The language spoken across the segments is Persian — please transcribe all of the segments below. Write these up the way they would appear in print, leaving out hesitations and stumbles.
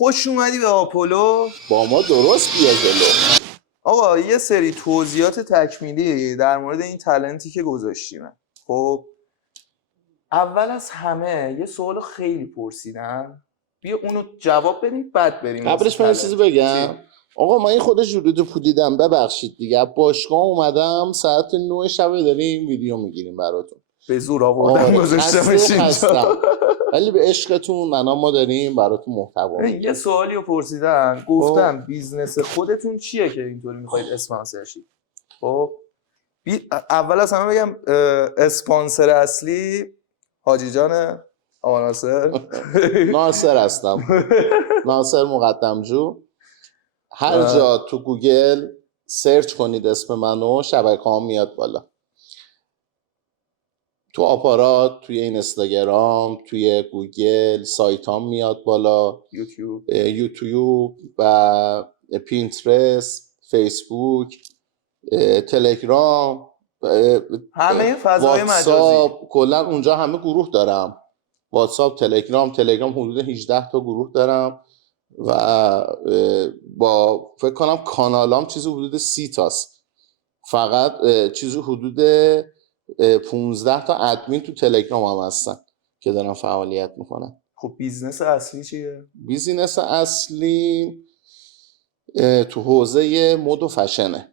خوش اومدی به آپولو. با ما درست بیا جلو. آقا یه سری توضیحات تکمیلی در مورد این تالنتی که گذاشتیم. خب اول از همه یه سوال خیلی پرسیدن، بیا اونو جواب بدیم بعد بریم. قبلش من یه چیزی بگم. آقا من این خودش جلودو پولیدم، ببخشید دیگه. باشگاه اومدم ساعت 9 شب داریم ویدیو میگیریم براتون. به زور آوردم گذاشتمش اینجا. ولی به عشقتون ما داریم براتون محتوا. یه سوالی رو پرسیدن، گفتن بیزنس خودتون چیه که اینطوری میخواید اسپانسر شید؟ خب اول از همه بگم اسپانسر اصلی حاجی جان آقا ناصر. ناصر هستم. ناصر مقدمجو. هر جا تو گوگل سرچ کنید اسم منو شبکه‌ام میاد بالا. تو آپارات، توی اینستاگرام، توی گوگل، سایتام میاد بالا، یوتیوب و پینترست، فیسبوک، تلگرام، همه فضای مجازی. کلا اونجا همه گروه دارم. واتساپ، تلگرام حدود 18 تا گروه دارم و با فکر کنم کانالام چیزی حدود 30 تاست. فقط چیزی حدود 15 تا ادمین تو تلگرام هم هستن که دارن فعالیت میکنن. خب بیزنس اصلی چیه؟ بیزنس اصلی تو حوزه مد و فشنه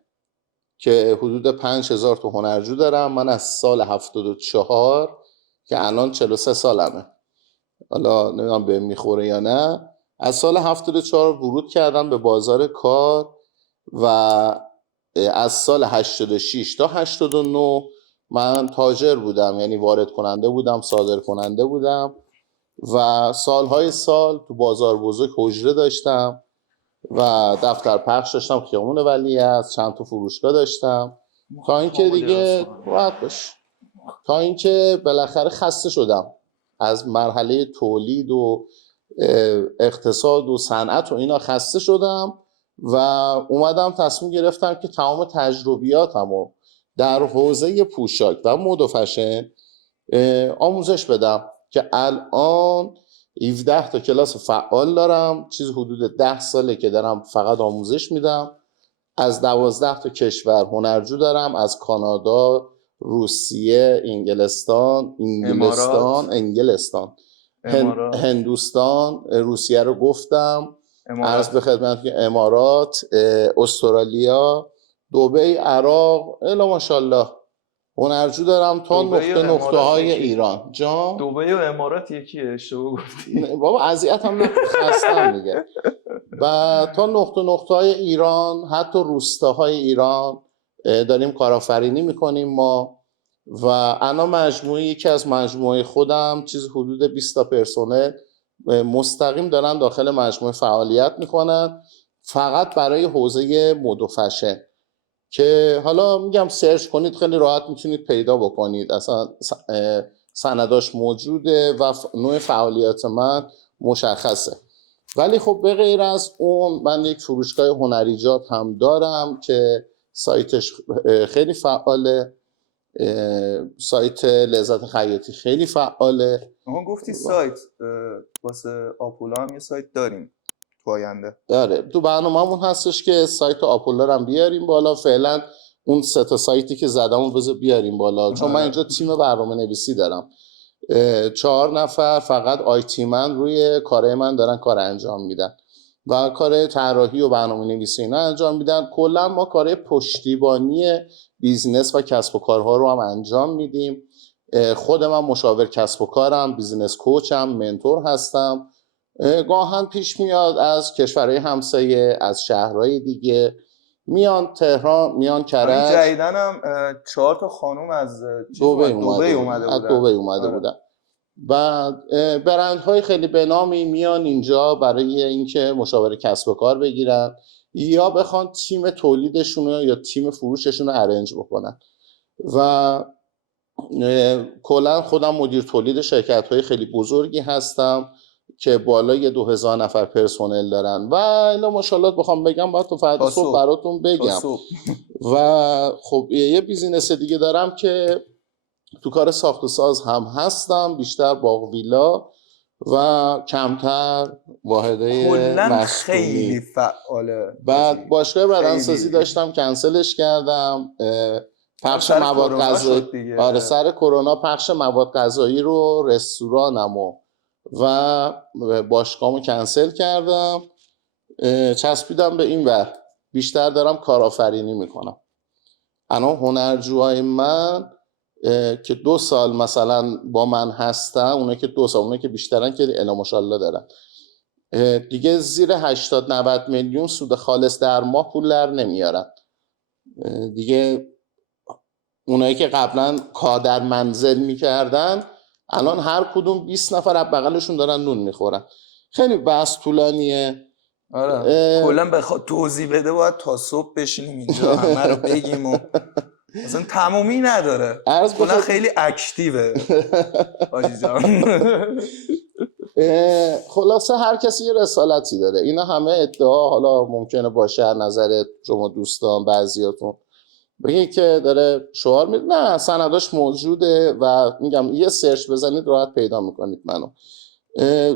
که حدود 5000 تا هنرجو دارم. من از سال 74 که الان 43 سالمه، حالا نمیدونم به میخوره یا نه، از سال 74 ورود کردم به بازار کار و از سال 86 تا 89 من تاجر بودم، یعنی وارد کننده بودم، صادر کننده بودم و سالهای سال تو بازار بزرگ حجره داشتم و دفتر پخش داشتم، خیابون ولیعصر، چند تا فروشگاه داشتم تا اینکه دیگه راحت باش، تا اینکه بالاخره خسته شدم از مرحله تولید و اقتصاد و صنعت و اینا. خسته شدم و اومدم تصمیم گرفتم که تمام تجربیاتمو در حوزه پوشاک و مد و فشن آموزش بدم که الان 17 تا کلاس فعال دارم. چیز حدود 10 ساله که دارم فقط آموزش میدم. از 12 تا کشور هنرجو دارم، از کانادا، روسیه، انگلستان، هندوستان، روسیه رو گفتم، عرض به خدمت که امارات، استرالیا، دبی، عراق، الا ماشاءالله هنرجو دارم تا نقطه های ایران. جان دبی و امارات یکیه؟ اشتباه گفتی بابا، اذیتم نکنم دیگه. و تا نقطه های ایران، حتی روستاهای ایران داریم کارآفرینی میکنیم ما. و انا مجموعه یکی از مجموعه خودم چیز حدود 20 تا پرسنل مستقیم دارن داخل مجموعه فعالیت میکنن فقط برای حوزه مد و فشن که حالا میگم سرچ کنید خیلی راحت میتونید پیدا بکنید. اصلا سنداش موجوده و نوع فعالیت من مشخصه. ولی خب به غیر از اون من یک فروشگاه هنریجات هم دارم که سایتش خیلی فعاله. سایت لذت خیاطی خیلی فعاله. ما گفتی سایت واسه آپولو هم یه سایت داریم تو آینده؟ داره، تو برنامه‌مون هستش که سایت آپولو رو هم بیاریم بالا. فعلا اون 3 تا سایتی که زدمون بذار بیاریم بالا، چون من اینجا تیم برنامه‌نویسی دارم. 4 نفر فقط آیتی من روی کارهای من دارن کار انجام میدن و کار طراحی و برنامه‌نویسی اینا انجام میدن. کلا ما کارهای پشتیبانی بیزنس و کسب و کارها رو هم انجام میدیم. خود من مشاور کسب و کارم، بیزنس کوچم، منتور هستم. گاهن پیش میاد از کشورهای همسایه، از شهرهای دیگه میان، تهران، میان کرج. جدیدن هم 4 تا خانم از دبی اومده بودن. و برندهای خیلی به نامی میان اینجا برای اینکه مشاور کسب و کار بگیرن یا بخوان تیم تولیدشون یا تیم فروششون رو ارنج بکنن. و کلا خودم مدیر تولید شرکت‌های خیلی بزرگی هستم که بالای 2000 نفر پرسنل دارن و اینا ماشاءالله بخوام بگم باید تو فردا صبح براتون بگم. و خب یه بیزینس دیگه دارم که تو کار ساخت و ساز هم هستم، بیشتر باغ ویلا و کمتر واحده کلا مسکونی. خیلی فعاله. بعد باشگاه بدنسازی خیلی. داشتم کنسلش کردم. پخش سر مواد کرونا غذایی، شد دیگه. آره سر کرونا پخش مواد غذایی رو رستورانمو و باشگاهمو کنسل کردم. چسبیدم به این ور، بیشتر دارم کارآفرینی میکنم. الان هنرجوهای من که 2 سال مثلا با من هستن، اونایی که 2 سال، اونایی که بیشترن که الا ماشاءالله دارن، دیگه زیر 80-90 میلیون سود خالص در ماه پول در نمیارن دیگه. اونایی که قبلا کار در منزل میکردن الان هر کدوم 20 نفر از بغلشون دارن نون میخورن. خیلی بحث طولانیه. آره کلا بخواد توضیح بده باید تا صبح بشینیم اینجا همه رو بگیم و اصلا تمومی نداره. کلا خیلی اکتیوه حاجی جان. خلاصه هر کسی یه رسالتی داره. اینا همه ادعا حالا ممکنه باشه از نظر شما دوستان بعضیاتون بگه که داره شعار میده، نه سنداش موجوده و میگم یه سرچ بزنید راحت پیدا میکنید منو.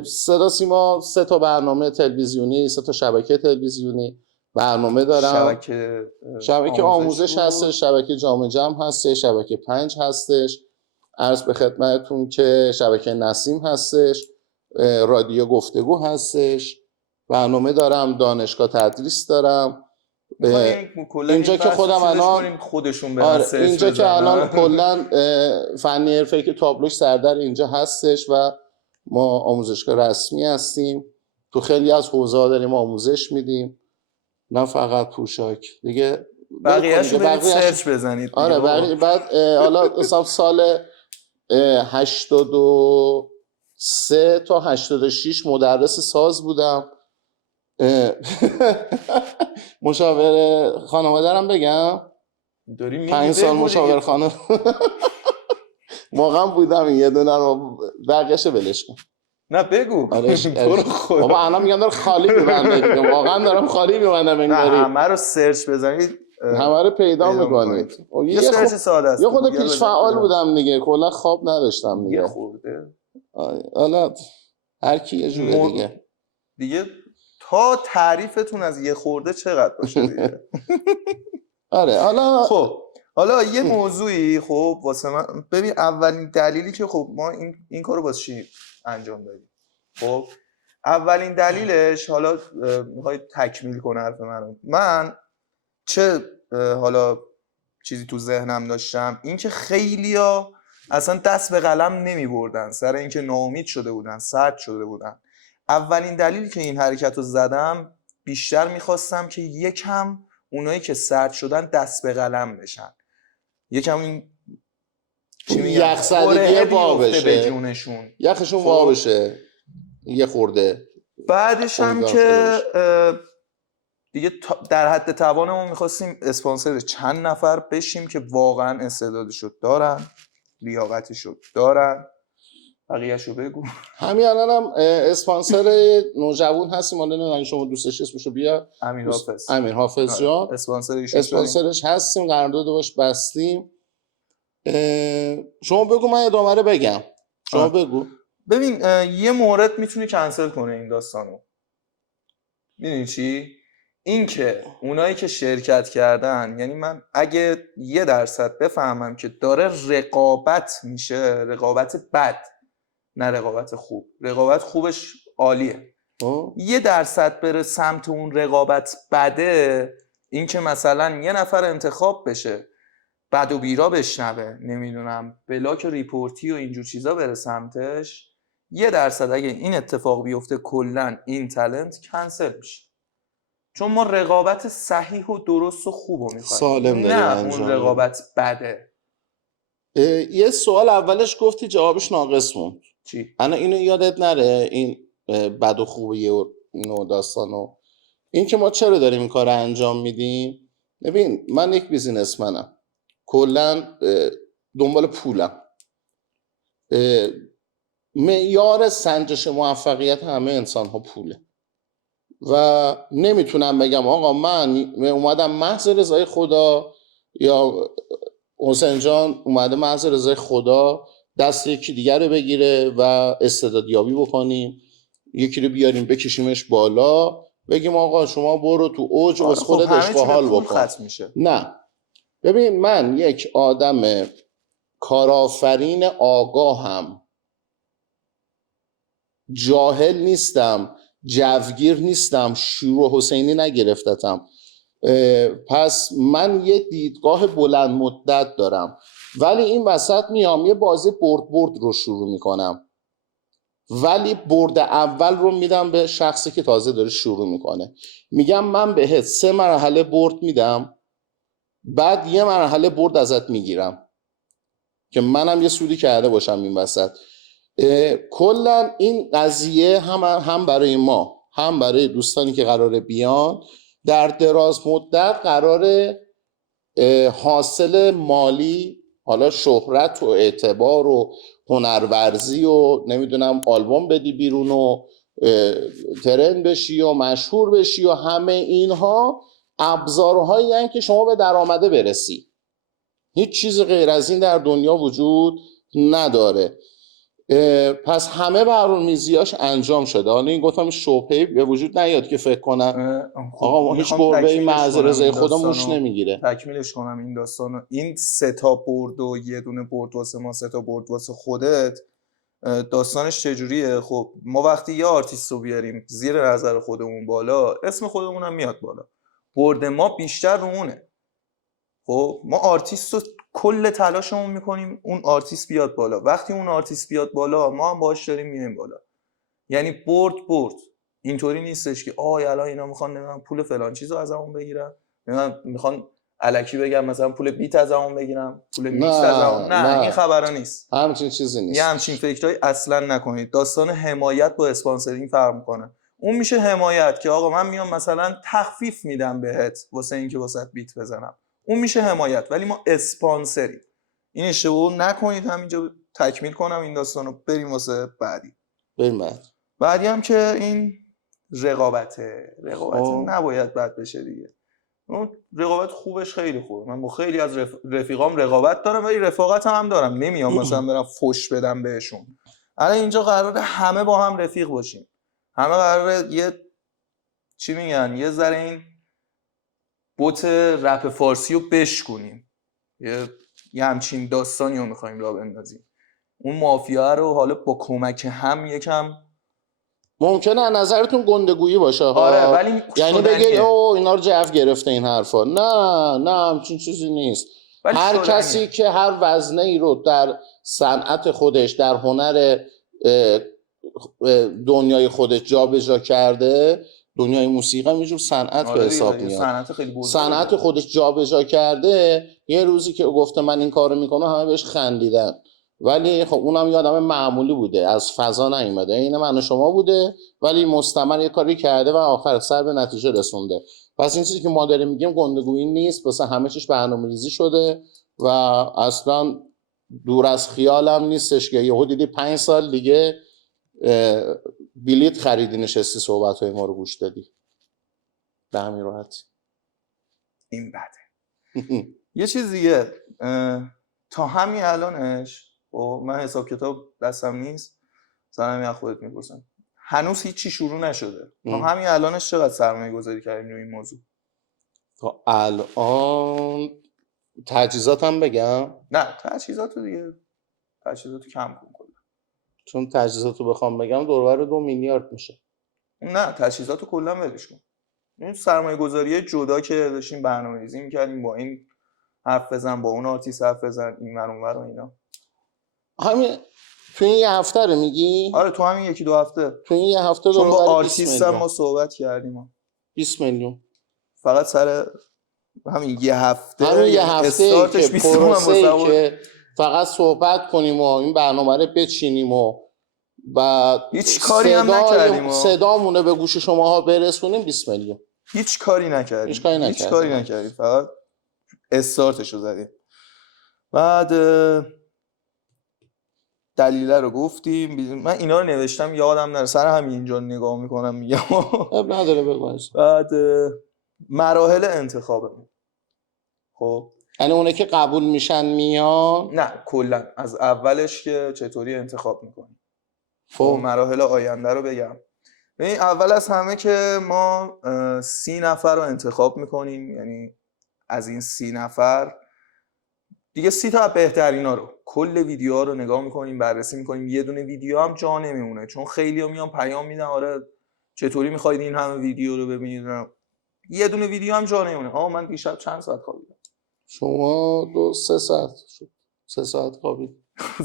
صدا سیما 3 تا برنامه تلویزیونی، 3 تا شبکه تلویزیونی برنامه دارم. شبکه آموزش هستش، شبکه جام جم هستش، شبکه 5 هستش، عرض به خدمتتون که شبکه نسیم هستش، رادیو گفتگو هستش، برنامه دارم، دانشگاه تدریس دارم. اینجا که خودم الان خودشون اینجا که الان کلا فنی حرفه‌ای که تابلوش سردر اینجا هستش و ما آموزشگاه رسمی هستیم. تو خیلی از حوزه‌ها داریم آموزش میدیم، نه فقط پوشاک دیگه. بقیه‌اشو برید سرچ بزنید. آره بعد حالا مثلا سال 83 تا 86 مدرس ساز بودم. مشاور خانواده دارم بگم، 5 سال مشاور خانواده واقعا بودم. این یه دونه رو بقیه‌اش ولش کن. نه بگو. بابا الان میگم دارم خالی می‌بندم، واقعا دارم خالی می‌بندم انگاری. همه رو سرچ بزنید همه رو پیدا می‌کنید. یه سرچ ساده است. یه خود پیش فعال بودم دیگه، کلا خواب نداشتم دیگه. یه خورده حالا هر کی یه جوره دیگه تا تعریفتون از یه خورده چقدر باشه دیگه. آره حالا یه موضوعی خب واسه من ببین، اولین دلیلی که خب ما این کارو واسه چی انجام دادیم، خب اولین دلیلش، حالا میخوای تکمیل کنه حرف من چه حالا چیزی تو ذهنم داشتم، این که خیلیا اصلا دست به قلم نمی بردن سر اینکه ناامید شده بودن، سرد شده بودن. اولین دلیلی که این حرکت رو زدم، بیشتر میخواستم که یکم اونایی که سرد شدن دست به قلم بشن، یکم این یخزدگی وا بشه به جونشون، یخشون وا بشه یه خورده. بعدش هم که دیگه در حد توانمون میخواستیم اسپانسر چند نفر بشیم که واقعا استعدادشو دارن، لیاقتشو دارن. بقیه‌شو بگو. همین الانم اسپانسر نوجوان هستیم، حالا نمیدونم شما دوستش اسمشو بیا. امیر حافظ جان اسپانسرش هستیم، قرارداد باش بستیم. شما بگو من ادامه رو بگم. شما بگو. ببین یه مورد میتونی کنسل کنه این داستانو. میدونی چی؟ این که اونایی که شرکت کردن، یعنی من اگه 1% بفهمم که داره رقابت میشه، رقابت بد نه رقابت خوب، رقابت خوبش عالیه، 1% بره سمت اون رقابت بده، این که مثلا یه نفر انتخاب بشه بد و بیرا بشنوه، نمیدونم بلاک ریپورتی و اینجور چیزا بره سمتش، 1% اگه این اتفاق بیفته کلن این تالنت کنسل میشه. چون ما رقابت صحیح و درست و خوب رو میخوایم، سالم نه اون رقابت بده. یه سوال اولش گفتی جوابش ناقص موند. چی؟ انا اینو یادت نره، این بد و خوبی و اینو داستانو، این که ما چرا داریم این کار رو انجام میدیم. ببین من یک بیزینسمنم، کلا دنبال پولم. معیار سنجش موفقیت همه انسان ها پوله و نمیتونم بگم آقا من اومدم محض رضای خدا یا حسین جان اومده محض رضای خدا دست یکی دیگر رو بگیره و استعدادیابی بکنیم، یکی رو بیاریم بکشیمش بالا، بگیم آقا شما برو تو اوج واسه خودت همه عشق و چی به حال پول بکن. ختم میشه. نه، ببین من یک آدم کارآفرین آگاهم، جاهل نیستم، جوگیر نیستم، شور و حسینی نگرفتتم. پس من یه دیدگاه بلند مدت دارم، ولی این وسط میام یه بازی برد رو شروع میکنم، ولی برد اول رو میدم به شخصی که تازه داره شروع میکنه. میگم من بهت 3 مرحله برد میدم، بعد 1 مرحله برد ازت میگیرم که منم یه سودی کرده باشم این وسط. کلا این قضیه هم برای ما، هم برای دوستانی که قراره بیان، در دراز مدت قراره حاصل مالی، حالا شهرت و اعتبار و هنرورزی و نمیدونم آلبوم بدی بیرون و ترند بشی و مشهور بشی و همه اینها ابزارهایی هستند که شما به درآمده برسی. هیچ چیز غیر از این در دنیا وجود نداره. پس همه برنامه‌ریزیاش انجام شده. حالا این گفتم شبهه‌ای به وجود نیاد که فکر کنن آقا ما هیچ گربه‌ای محض رضای خدا موش نمیگیره. تکمیلش کنم این داستانو. این 3 تا برد و یه دونه برد واسه ما، 3 تا برد واسه خودت، داستانش چجوریه؟ خب ما وقتی یه آرتیست رو بیاریم زیر نظر خودمون بالا، اسم خودمون هم میاد بالا، برد ما بیشتر رو اونه. خب ما آرتیست رو کل تلاشمون میکنیم اون آرتیست بیاد بالا. وقتی اون آرتیست بیاد بالا ما هم باهاش داریم میایم بالا. یعنی برد اینطوری نیستش که الان اینا میخوان نمیدونم پول فلان چیزو ازمون بگیرن، نمیدونم میخوان الکی بگم مثلا پول بیت ازمون بگیرن، پول میکس ازمون. نه این خبرا نیست، همچین چیزی نیست. یه همچین فکرایی اصلا نکنید. داستان حمایت با اسپانسرینگ فرق میکنه. اون میشه حمایت که آقا من میام مثلا تخفیف میدم بهت واسه اینکه واسط بیت بزنم، اون میشه حمایت. ولی ما اسپانسریم. این اشتباهو نکنید. همینجا تکمیل کنم این داستانو، بریم واسه بعدی. بعدی هم که این رقابته نباید بد بشه دیگه. اون رقابت خوبش خیلی خوبه. من با خیلی از رفیقام رقابت دارم، ولی رفاقت هم دارم. نمیام مثلا برم فوش بدم بهشون. الان اینجا قراره همه با هم رفیق باشیم، همه قراره یه ذره این بوت رپ فارسی رو بشکنیم، یه همچین داستانی رو میخوایم راه بندازیم. اون مافیا رو حالا با کمک هم یکم ممکنه از نظرتون گندگویی باشه ها. آره، ولی یعنی بگید اینا رو جو گرفته این حرفا. نه همچین چیزی نیست. هر کسی که هر وزنه ای رو در صنعت خودش، در هنر دنیای خودش جابجا کرده، دنیای موسیقی میجور صنعت به حساب میاد، صنعت خودش جابجا کرده، یه روزی که گفته من این کارو میکنم همه بهش خندیدن، ولی خب اونم یه آدم معمولی بوده، از فضا نیومده، این من و شما بوده، ولی مستمر یه کاری کرده و آخر سر به نتیجه رسونده. پس این چیزی که ما داریم میگیم گندگویی نیست، واسه همه چیش برنامه‌ریزی شده و اصلا دور از خیالم نیستش که یهو دیدی 5 سال دیگه بلیت خریدی نشستی صحبت‌های ما رو گوش دادی. به همین راحتی. این بده. یه چیز دیگه، تا همین الانش من حساب کتاب دستم نیست، مثلا از خودت میپرسم هنوز هیچی شروع نشده. تا همین الانش چقدر سرمایه گذاری کردیم روی این موضوع؟ تا الان تجهیزات هم بگم؟ نه تجهیزاتو دیگه، تجهیزاتو کم کن کلا، چون تجهیزاتو بخوام بگم دوربر 2 میلیارد میشه. نه تجهیزاتو کلا ولش کن. این سرمایه گذاری جدا که داشتیم برنامه‌ریزی می‌کردیم، با این حرف بزن، با اون آرتیست حرف بزن، این ور اون ور و اینا. همین تو این یه هفته رو میگی؟ آره تو همین 1-2 هفته. تو این یه هفته چون با دوربر آرتیست هم ما صحبت کردیم. 20 میلیون فقط سر همین یه هفته. همین یه هفته که پروسه‌ای که فقط صحبت کنیم و این برنامه رو بچینیم و بعد هیچ کاری هم نکردیم، صدامونه به گوش شماها برسونیم 20 میلیون. هیچ کاری نکردیم. فقط استارتشو زدیم. بعد دلیله رو گفتیم. من اینا رو نوشتم یادم نره، سر همین اینجا نگاه میکنم میگم. اب نداره بگو. بعد مراحل انتخابمون. خب یعنی اونه که قبول میشن میان؟ نه کلا از اولش که چطوری انتخاب میکنی. خب مراحل آینده رو بگم. ببین اول از همه که ما 30 نفر رو انتخاب میکنیم، یعنی از این 30 نفر دیگه 30 تا از بهترینا رو کل ویدیوها رو نگاه میکنیم، بررسی میکنیم. یه دونه ویدیو هم جا نمیمونه، چون خیلی‌ها میان پیام میدن آره چطوری میخواید این همه ویدیو رو ببینید. یه دونه ویدیو هم جا نمیمونه. من دیشب چند ساعت خوابیدم. شما 2-3 ساعت شد 3 ساعت خوابید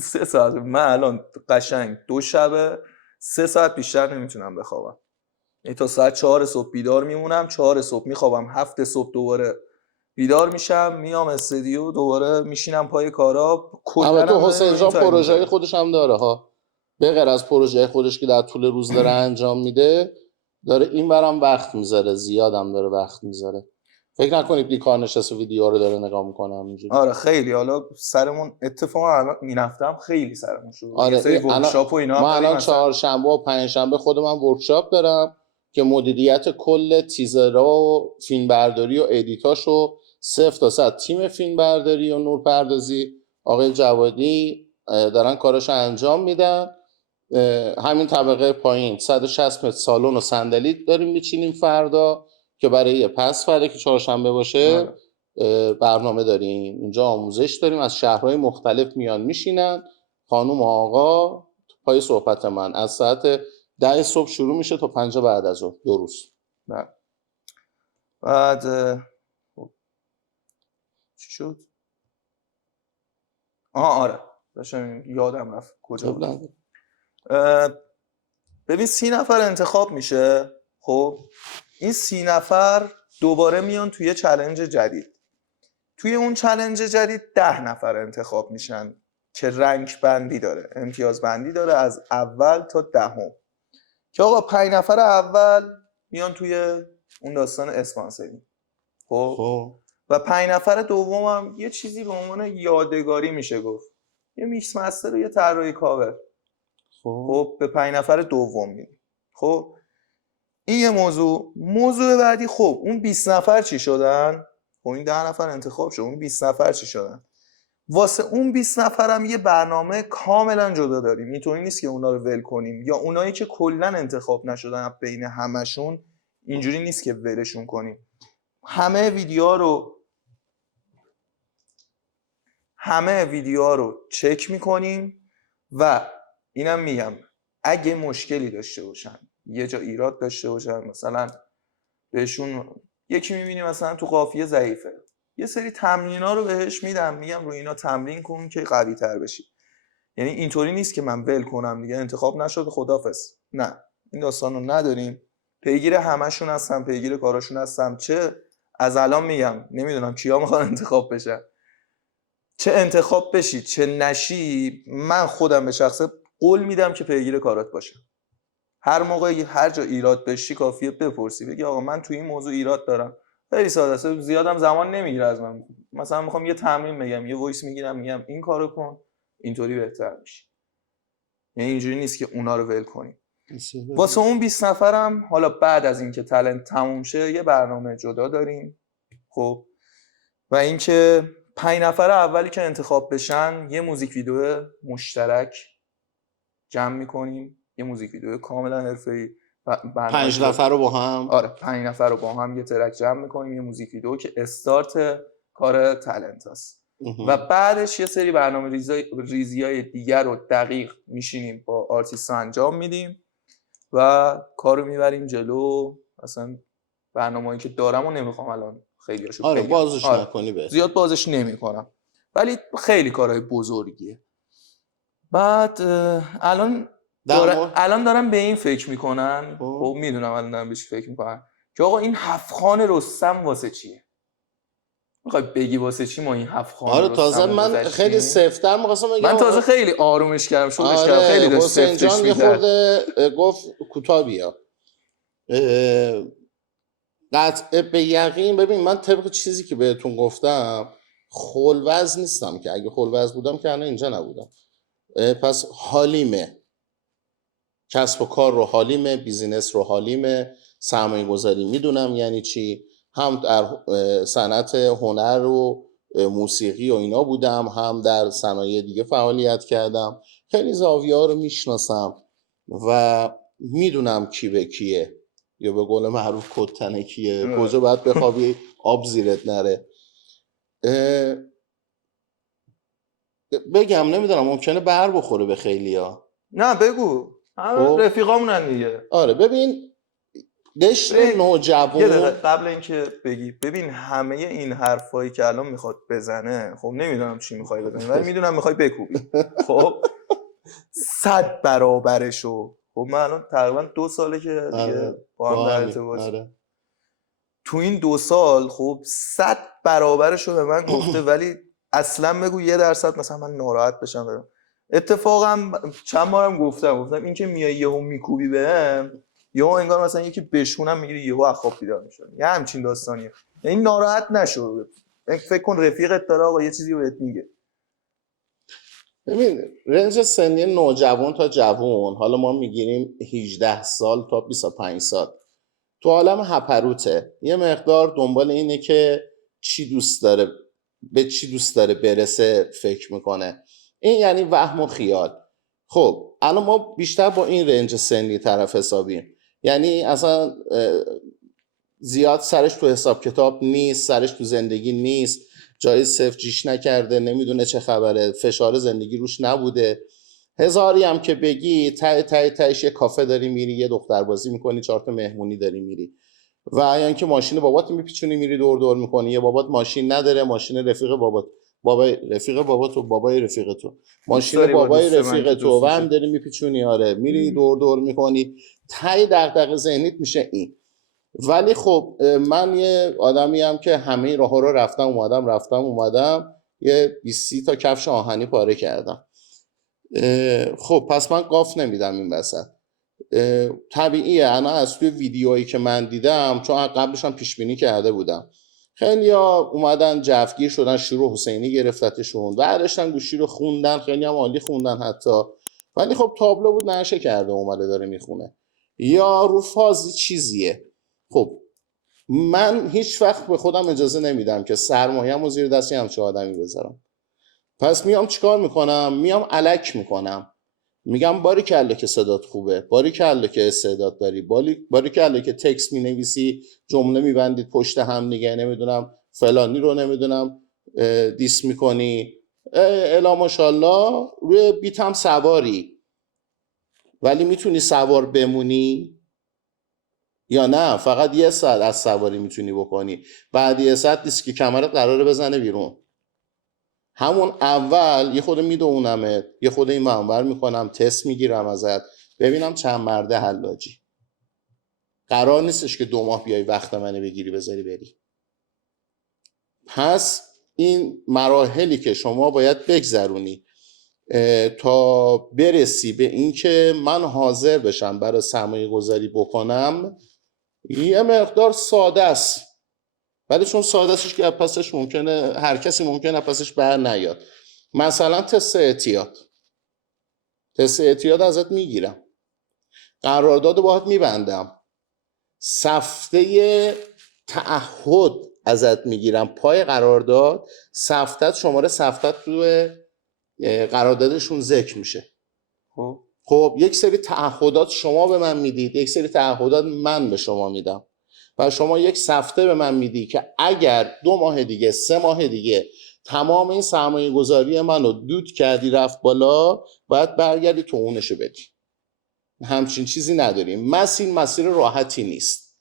3 ساعت. من الان قشنگ 2 شبه 3 ساعت بیشتر نمیتونم بخوابم. تا ساعت 4 صبح بیدار میمونم، 4 صبح میخوابم، 7 صبح دوباره بیدار میشم، میام استودیو دوباره میشینم پای کارا. اما تو کلا حسین جان پروژه خودش هم داره ها، به غیر از پروژه خودش که در طول روز داره انجام میده، داره این برام وقت میذاره، زیادم داره وقت میذاره. فکر نکنید بی کار نشسته ویدیو رو داره نگاه میکنه همینجوری. آره خیلی. حالا سرمون اتفاقا الان این هفتم خیلی سرمون شد. آره یه سری ورکشاپ و اینا ما هم داریم. الان چهارشنبه و پنجشنبه خود من ورکشاپ دارم که مدیریت کل تیزرها و فیلم برداری و ادیتاشو 0 تا 100 تیم فیلم برداری و نورپردازی آقای جوادی دارن کاراشو انجام میدن. همین طبقه پایین 160 متر سالن و صندلی داریم میچینیم فردا که برای پس فردا که چهارشنبه باشه برنامه داریم. اینجا آموزش داریم، از شهرهای مختلف میان میشینن، خانم و آقا. پای صحبت من از ساعت 10 صبح شروع میشه تا 5 بعد از ظهر 2 روز. بعد چی شد؟ آره داشتم یادم رفت کجا. ببین 30 نفر انتخاب میشه. خب این 30 نفر دوباره میان توی چالش جدید. توی اون چالش جدید 10 نفر انتخاب میشن که رنک بندی داره، امتیاز بندی داره از اول تا 10. که آقا 5 نفر اول میان توی اون داستان اسپانسری. خب و 5 نفر دوم هم یه چیزی به عنوان یادگاری میشه گفت، یه میکس مستر و یه طراحی کاور. خب به 5 نفر دوم میدیم. خب این یه موضوع بعدی. خب اون 20 نفر چی شدن؟ خب این 10 نفر انتخاب شد، اون 20 نفر چی شدن؟ واسه اون 20 نفر هم یه برنامه کاملا جدا داریم. اینطوری نیست که اونا رو ول کنیم، یا اونایی که کلا انتخاب نشدن بین همشون اینجوری نیست که ولشون کنیم. همه ویدیوها رو چک میکنیم و اینم میگم اگه مشکلی داشته باشن، یه جا ایراد داشته باشن، مثلا بهشون یکی میبینی مثلا تو قافیه ضعیفه، یه سری تمرین‌ها رو بهش میدم، میگم روی اینا تمرین کن که قوی تر بشی. یعنی اینطوری نیست که من ول کنم دیگه انتخاب نشد خدافظ. نه، این داستان رو نداریم. پیگیر همشون هستم، پیگیر کاراشون هستم. چه از الان میگم نمیدونم کیا میخوان انتخاب بشن، چه انتخاب بشی چه نشی، من خودم به شخصه قول میدم که پیگیر کارات باشم. هر موقع هر جا ایراد بشی کافیه بپرسی، بگی آقا من تو این موضوع ایراد دارم. خیلی ساده است، زیادم زمان نمیگیره از من. مثلا میخوام یه تمرین بگم، یه وایس میگیرم میگم این کارو کن، اینطوری بهتر میشه. یعنی اینجوری نیست که اونا رو ول کنیم. واسه اون 20 نفرم حالا بعد از اینکه تالنت تموم شه یه برنامه جدا داریم. خب و اینکه 5 نفر اولی که انتخاب بشن یه موزیک ویدیو مشترک جمع میکنیم، یه موزیک ویدیو کاملا حرفه‌ای. 5 نفر رو با هم 5 نفر رو با هم یه ترک جمع میکنیم، یه موزیک ویدیو که استارت کار تالنت هست. و بعدش یه سری برنامه ریزی‌های دیگر رو دقیق میشینیم با آرتیست انجام میدیم و کارو میبریم جلو. مثلا برنامه‌ای که دارم و نمیخوام الان خیلیاشو بگم. بازش نکنی بهت. زیاد بازش نمی‌کنم، ولی خیلی کارهای بزرگیه. بعد الان دارم به این فکر میکنن. خب میدونم الان دارم بهش فکر میکنن که آقا این 7 خان رستم واسه چیه؟ میخوای بگی واسه چی ما این 7 خان رستم تازه من خیلی سفت‌تر می‌خواستم بگم. من تازه خیلی آرومش کردم، شلش کردم، خیلی داشت حسین جان یه خورده گفت کوتاه بیا. قطع به یقین. ببین من طبق چیزی که بهتون گفتم خلوز نیستم، که اگه خلوز بودم که الان اینجا نبودم. پس حالیمه، کسب و کار رو حالیمه، بیزینس رو حالیمه، سرمایه گذاری میدونم یعنی چی، هم در صنعت هنر و موسیقی و اینا بودم، هم در صنایع دیگه فعالیت کردم. خیلی زاویه‌ها رو میشناسم و میدونم کی به کیه، یا به قول معروف کتنه کیه، کجا باید بخوابی آب زیرت نره. بگم نمیدونم، ممکنه بر بخوره به خیلیا. نه بگو، خب رفیقامونن دیگه. آره ببین، قشر یه دقیقه نوجوان. قبل اینکه بگی، ببین همه این حرفایی که الان میخواد بزنه، خب نمیدونم چی میخوای بزنی ولی میدونم میخوای بکوبی. خب 100 برابرشو. خب من الان تقریبا 2 ساله که دیگه آره. با هم در همین. ارتباطیم. آره. تو این 2 سال خب 100 برابرشو به من گفته، ولی اصلا بگو 1% مثلا من ناراحت بشم. اتفاقا چند بارم گفتم این که میای یهو میکوبی بهم، یهو انگار مثلا یکی بشونم میگیری یهو از خواب بیدار میشن، یه همچین داستانیه. یعنی ناراحت نشو، فکر کن رفیقت داره آقا یه چیزی بهت میگه. ببین رنج سنی نوجوان تا جوان، حالا ما میگیریم 18 سال تا 25 سال، تو عالم هپروته. یه مقدار دنبال اینه که چی دوست داره، به چی دوست داره برسه فکر میکنه. این یعنی وهم و خیال. خب الان ما بیشتر با این رنج سنی طرف حسابیم، یعنی اصلا زیاد سرش تو حساب کتاب نیست، سرش تو زندگی نیست، جای صفر جیش نکرده، نمیدونه چه خبره، فشار زندگی روش نبوده. هزاری هم که بگی تهش یه کافه داری میری، یه دختر بازی میکنی، 4 تا مهمونی داری میری، و یا اینکه ماشین بابات میپیچونی میری دور دور میکنی، یا بابات ماشین نداره، ماشین رفیق بابات، بابای رفیق بابات و بابای رفیق تو، ماشین بابای رفیق تو و هم داری میپیچونی، آره میری دور دور میکنی. ته دغدغه ذهنیت میشه این. ولی خب من یه آدمی ام که همه راه‌ها رو رفتم اومدم، یه 20 تا کفش آهنی پاره کردم. خب پس من قاف نمیدم این وسط. طبیعیه انا از توی ویدیوهایی که من دیدم، چون قبلش هم پیش بینی کرده بودم، خیلی ها اومدن جفگیر شدن، شروع حسینی گرفتتشون و عرشتن گوشی رو خوندن، خیلی هم عالی خوندن حتی، ولی خب تابلو بود نشه کرده اومده داره میخونه یا رو فازی چیزیه. خب من هیچ وقت به خودم اجازه نمیدم که سرمایه‌ام رو زیر دستی همچه آدمی بذارم. پس میام چیکار میکنم؟ میام الک میکنم، میگم باریکلا که صدات خوبه، باریکلا که استعداد داری، باریکلا که تکست مینویسی، جمله میبندید پشت هم دیگه، نمیدونم فلانی رو نمیدونم دیس میکنی، الا ماشاءالله روی بیت هم سواری، ولی میتونی سوار بمونی یا نه فقط 1 ساعت از سواری میتونی بکنی، بعد 1 ساعت دیسک کمرت قراره بزنه بیرون. همون اول یه خود میدونمت، یه خود این منور میکنم، تست میگیرم ازت ببینم چند مرده حلاجی. قرار نیستش که 2 ماه بیای وقت منو بگیری بذاری بری. پس این مراحلی که شما باید بگذرونی تا برسی به این که من حاضر بشم برای سرمایه گذاری بکنم، یه مقدار ساده است، ولی چون ساده استش که پسش ممکنه هر کسی ممکنه پسش بر نیاد. مثلا تست اعتیاد ازت میگیرم، قرارداد باهات میبندم، سفته تعهد ازت میگیرم، پای قرارداد سفتت، شماره سفتت تو قراردادشون ذکر میشه. خب یک سری تعهدات شما به من میدید، یک سری تعهدات من به شما میدم و شما یک سفته به من میدی که اگر 2 ماه دیگه 3 ماه دیگه تمام این سرمایه گذاری منو دود کردی رفت بالا، باید برگردی تو اونشو بدی. همچین چیزی نداریم. مسیر راحتی نیست،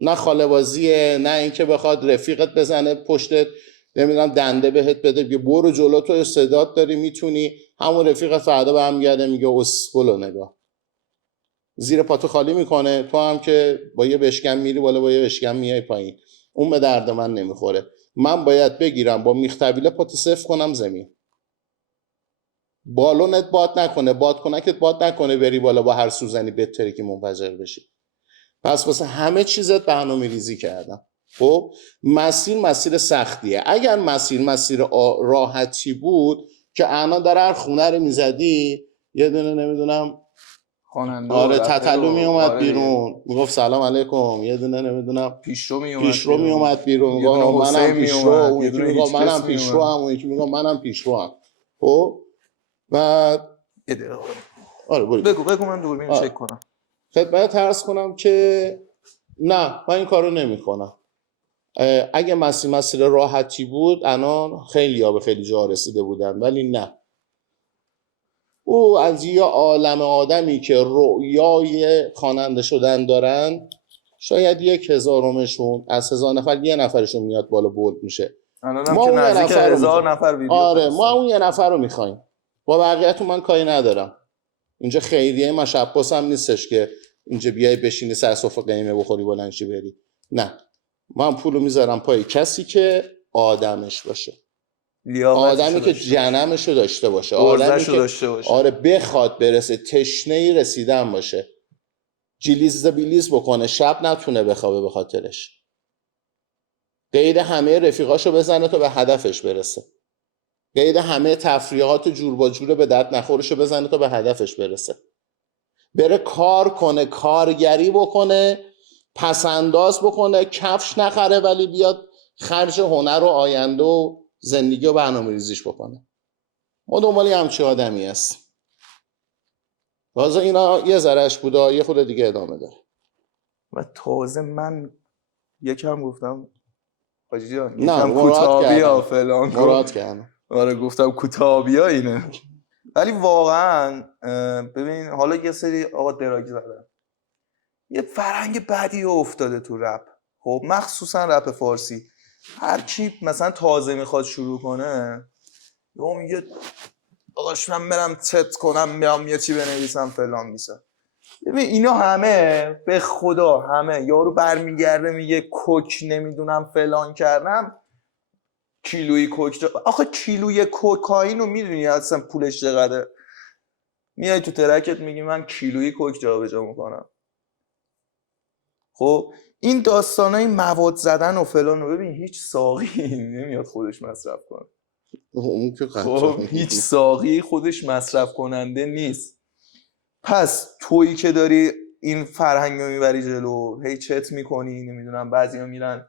نه خاله بازیه، نه اینکه بخواد رفیقت بزنه پشتت نمیدونم دنده بهت بده بگه برو جلو تو استعداد داری میتونی، همون رفیقت فردا برمیگرده میگه اسکلو نگاه، زیر پاتو خالی میکنه، تو هم که با یه بشکم میری بالا با یه بشکم میای پایین. اون به درد من نمیخوره. من باید بگیرم با میخ پاتو صفر کنم زمین، بالونت باد نکنه، بادکنکت باد نکنه، بری بالا با هر سوزنی بهتره که منفجر بشی. پس واسه همه چیزت برنامه‌ریزی کردم. خب مسیر سختیه. اگر مسیر راحتی بود که الان در هر خونه رو میزدی یه دونه نمیدونم خواننده آره تتلو می اومد آره بیرون میگفت سلام علیکم، یه دونه نمیدونم پیشرو می اومد بیرون یه دونه میگفت منم حسین می پیشرو، اومد، اون یه یکی دونه میگفت هیچکس منم می پیشرو اومد. هم، اون یکی میگفت منم پیشرو هم. خب بعد یه دقیقه. آره بگو من دوربین چک کنم. خدمت عرض کنم که نه من این کارو نمیکنم. اگه مسیر راحتی بود الان خیلی ها به خیلی جا رسیده بودن، ولی نه، او از یه عالم آدمی که رؤیای خواننده شدن دارن شاید 1000مشون از 1000 نفر 1 نفرشون میاد بالا بولد میشه. الانم ما که اون نزدیک 1000 نفر ویدیو آره ما فرستادن. اون 1 نفر رو میخوایم. با بقیه‌تون من کاری ندارم. اینجا خیریه مشباس هم نیستش که اینجا بیای بشینی سر سفره قیمه بخوری بلند شی بری. نه، من پولو میذارم پای کسی که آدمش باشه، آدمی که جنمشو داشته باشه، آدمی که داشته باشه. آره بخواد برسه، تشنه‌ای رسیدن باشه، جلیز بیلیز بکنه، شب نتونه بخوابه به خاطرش، قید همه رفیقاشو بزنه تا به هدفش برسه، قید همه تفریحات جور با جور به درد نخورشو بزنه تا به هدفش برسه، بره کار کنه، کارگری بکنه، پسنداز بکنه، کفش نخره ولی بیاد خرج هنر و آینده و زندگی و برنامه ریزیش بکنه. ما دنبالی همچی آدمی هست. واسه اینا یه ذرهش بوده، یه خود دیگه ادامه داره. و تازه من یکم گفتم حاجی جان نه یکم مراد کوتابیا کردم، فلان مراد کردم. آره گفتم کوتابیا اینه. ولی واقعا ببین حالا یه سری آقا دراگ زدن، یه فرهنگ بدی افتاده تو رپ، خب مخصوصا رپ فارسی. هر کی مثلا تازه میخواد شروع کنه یا میگه آقاش من برم چت کنم میام یه چی بنویسم فلان میشه. ببین اینا همه به خدا همه یارو برمیگرده میگه کوک نمیدونم فلان کردم، کیلویی کوک آخه کیلوی کوکائین رو میدونی اصلا پولش چقدره؟ میای تو ترکت میگی من کیلویی کوک جابجا میکنم. خب این داستانای مواد زدن و فلان رو ببین هیچ ساقی نمیاد خودش مصرف کنه. خب هیچ ساقی خودش مصرف کننده نیست. پس تویی که داری این فرهنگ رو میبری جلو، هی چت میکنی، نمیدونم بعضی ها میرن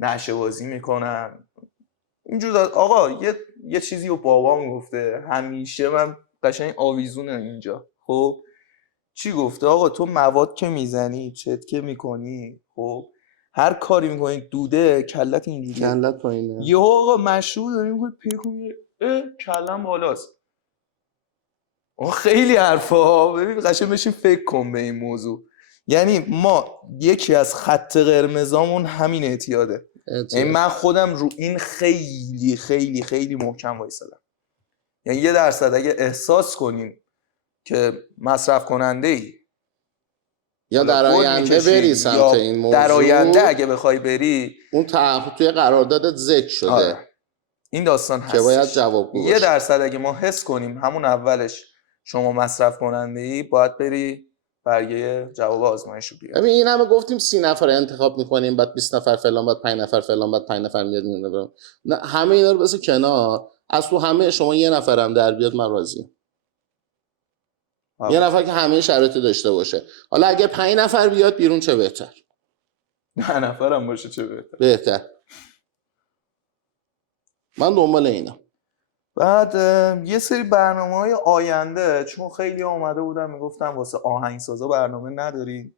نشه بازی میکنن اینجور آقا یه چیزی رو بابام گفته همیشه، من قشنگ آویزونه اینجا. خب چی گفته؟ آقا تو مواد که میزنی، چت که میکنی، خب هر کاری میکنی دوده کلت اینجوریه، کلت پایینه. یه آقا مشروع داری میکنی پیکونی کلم بالاست. خیلی حرفا. ببین قشنگ بشین فکر کن به این موضوع. یعنی ما یکی از خط قرمزامون همین اعتیاده. یعنی من خودم رو این خیلی خیلی خیلی محکم وایسادم. یعنی 1% اگه احساس کنیم که مصرف کننده ای یا در آینده بری سمت این موضوع، در آینده اگه بخوای بری اون تعهد توی قراردادت ذکر شده. آره. این داستان هستش که باید جوابگو باشی. 1% اگه ما حس کنیم همون اولش شما مصرف کننده ای، باید بری برگه جواب آزمایش رو بیاری. ببین این همه گفتیم 30 نفر انتخاب میکنیم، بعد 20 نفر فلان، بعد 5 نفر فلان، بعد 5 نفر میاد میاد. نه همه اینا رو بذار کنار، از تو همه شما 1 نفر هم در بیاد من راضیم. 1 نفر که همه شرایط داشته باشه. حالا اگه 5 نفر بیاد بیرون چه بهتر. 10 نفر هم باشه چه بهتر. من دنبال اینا. بعد یه سری برنامه‌های آینده، چون خیلی اومده بودن میگفتن واسه آهنگسازا برنامه ندارید،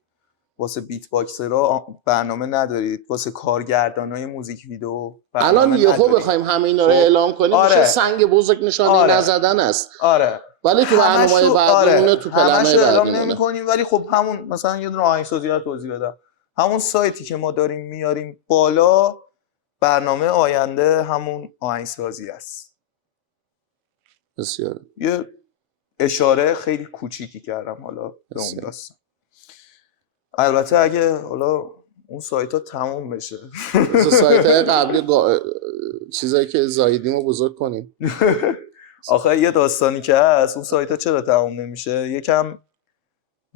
واسه بیت باکسرها برنامه ندارید، واسه کارگردانای موزیک ویدیو برنامه الان یهو بخوایم همه اینا رو اعلام کنیم میشه سنگ بزرگ نشانه نزدن است. آره. ولی تو برنامه‌های بعدیمونه، تو پلن‌های اعلام بعدیمونه نمی‌کنیم. ولی خب همون مثلا یه دونه آهنگسازی رو توضیح بدم، همون سایتی که ما داریم میاریم بالا، برنامه آینده همون آهنگسازی است. بسیار. یه اشاره خیلی کوچیکی کردم حالا به اون داستان. البته اگه حالا اون سایت ها تموم بشه سایت های قبلی چیزایی که زاییدیمو بزرگ کنیم. آخه یه داستانی که هست، اون سایت ها چرا تموم نمیشه؟ یکم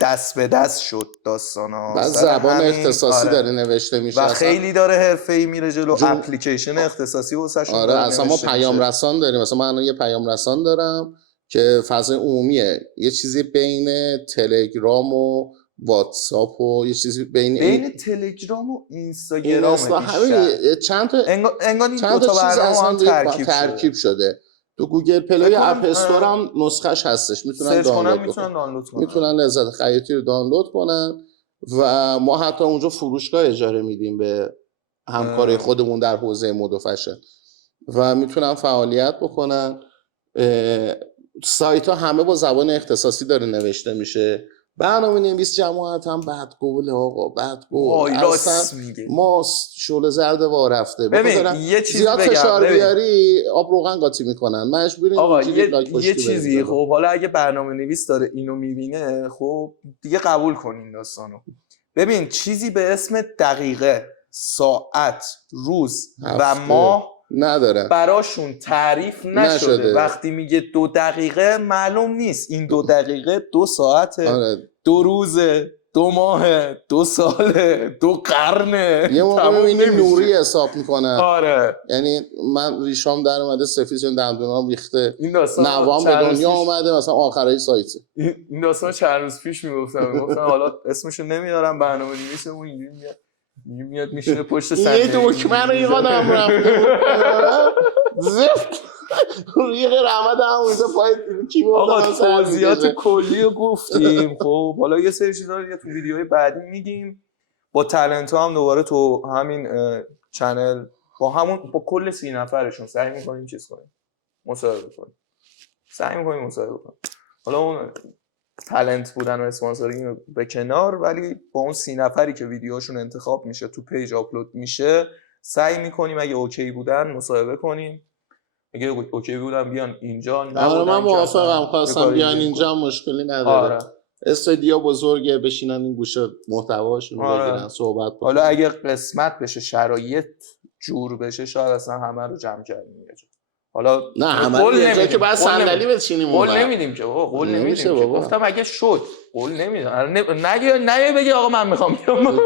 دست به دست شد داستانا، بعد زبان اختصاصی داره نوشته میشه و خیلی داره حرفه‌ای میره جلو. اپلیکیشن اختصاصی واسه شون آره اصلا ما پیام رسان داریم. مثلا من یه پیام رسان دارم که فضای عمومیه، یه چیزی بین تلگرام و واتساپ و یه چیزی بین تلگرام و اینستاگرام همین چند تا این دو تا چیز برنامه هم ترکیب شده. تو گوگل پلی اپ استور هم نسخش هستش، میتونن دانلود کنن، میتونن لذت خیاطی رو دانلود کنن و ما حتی اونجا فروشگاه اجاره میدیم به همکارای خودمون در حوزه مد و فشن و میتونن فعالیت بکنن. سایت ها همه با زبان اختصاصی داره نوشته میشه. برنامه‌نویس جماعت هم بدقوله آقا، بدقول اصلا ما شعله زرد وارفته. ببین یه چیزی زیاد فشار بیاری آب روغن قاطی میکنن، مجبوریم آقا یه چیزی. خب حالا اگه برنامه‌نویس داره اینو میبینه، خب دیگه قبول کنین داستانو. ببین چیزی به اسم دقیقه، ساعت، روز و ماه نداره، براشون تعریف نشده. وقتی میگه 2 دقیقه معلوم نیست این 2 دقیقه 2 ساعته، 2 روزه، 2 ماهه، 2 ساله، 2 قرنه. یه موقع میبینی نوری حساب میکنن. آره یعنی من ریشام در اومده سفید شده، دندونام ریخته، نوام به دنیا اومده مثلا آخرای سایته. این داستان چند روز پیش میگفتن حالا اسمشو نمیارم، برنامه‌نویسمون اینجوری میاد میشینه پشت صندلی، یه دکمه رو یادم رفته زفت روی رحمت هم اونجا پای کی بود. آقا توضیحات کلی رو گفتیم. خب حالا یه سری چیزا رو تو ویدیوهای بعدی میگیم. با تالنت ها هم دوباره تو همین چنل با کل 30 نفرشون سعی میکنیم چیز کنیم، مصاحبه کنیم، حالا اون تالنت بودن و اسپانسرینگ به کنار، ولی با اون 30 نفری که ویدیوهاشون انتخاب میشه تو پیج آپلود میشه سعی میکنیم اگه اوکی بودن مصاحبه کنیم، اگه اوکی بودن بیان اینجا. آره من موافقم، خواستم بیان اینجا مشکلی نداره. استودیو بزرگه، بشینن این گوشه محتواشون رو بگیرن صحبت بکنن. حالا اگه قسمت بشه، شرایط جور بشه، شاید اصلا همه رو جمع کردیم یه جا. حالا نه همه یه جا که بعد صندلی بچینیم قول نمیدیم که بابا، قول نمیدیم که. گفتم اگه شد قول نمیدم. نگه بگی آقا من میخوام بیام.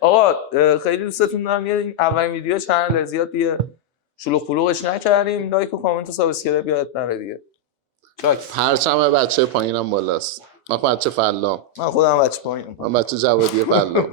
آقا خیلی دوستتون دارم. این اولین ویدیو چنل زیاد دیگه شلوغ پلوغش نکردیم. لایک و کامنت و سابسکرایب یادت نره دیگه. پرچم بچه پایینم بالاست. من بچه فلام. من خودم بچه پایینم. من بچه جوادی فلام.